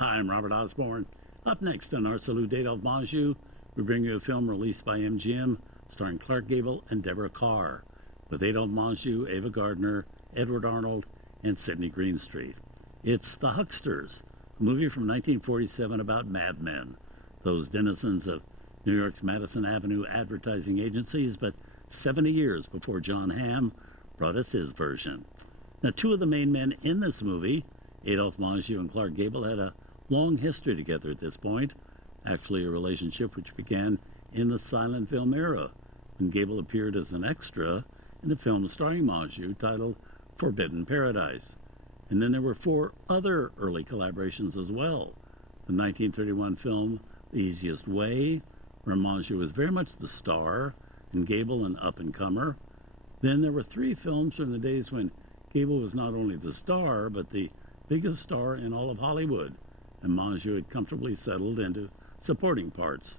Hi, I'm Robert Osborne. Up next on our Salute d'Adolphe Menjou, we bring you a film released by MGM starring Clark Gable and Deborah Carr, with Adolphe Menjou, Ava Gardner, Edward Arnold, and Sidney Greenstreet. It's The Hucksters, a movie from 1947 about madmen, those denizens of New York's Madison Avenue advertising agencies, but 70 years before John Hamm brought us his version. Now, two of the main men in this movie, Adolphe Menjou and Clark Gable, had a long history together at this point, actually a relationship which began in the silent film era, when Gable appeared as an extra in a film starring Menjou titled Forbidden Paradise. And then there were four other early collaborations as well. The 1931 film The Easiest Way, where Menjou was very much the star and Gable an up-and-comer. Then there were three films from the days when Gable was not only the star, but the biggest star in all of Hollywood, and Menjou had comfortably settled into supporting parts.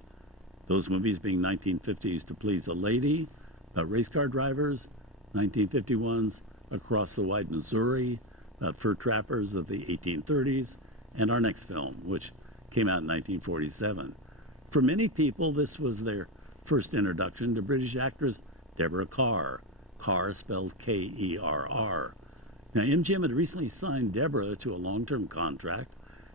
Those movies being 1950's To Please a Lady, about race car drivers, 1951's Across the Wide Missouri, about fur trappers of the 1830s, and our next film, which came out in 1947. For many people, this was their first introduction to British actress Deborah Carr, Carr spelled K-E-R-R. Now, MGM had recently signed Deborah to a long-term contract,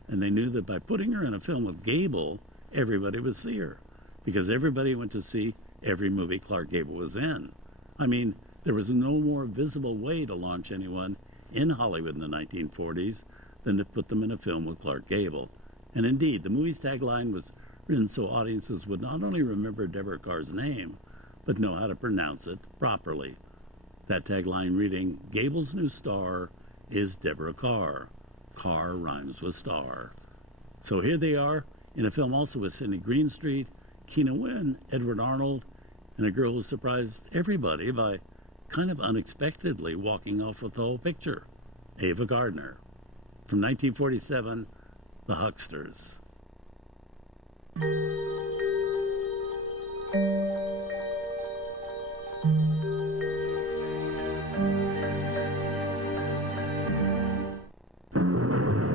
and they knew that by putting her in a film with Gable, everybody would see her, because everybody went to see every movie Clark Gable was in. I mean, there was no more visible way to launch anyone in Hollywood in the 1940s than to put them in a film with Clark Gable. And indeed, the movie's tagline was written so audiences would not only remember Deborah Carr's name, but know how to pronounce it properly. That tagline reading, "Gable's new star is Deborah Carr. Carr rhymes with star." So here they are in a film also with Sidney Greenstreet, Keena Wynn, Edward Arnold, and a girl who surprised everybody by kind of unexpectedly walking off with the whole picture, Ava Gardner. From 1947, The Hucksters.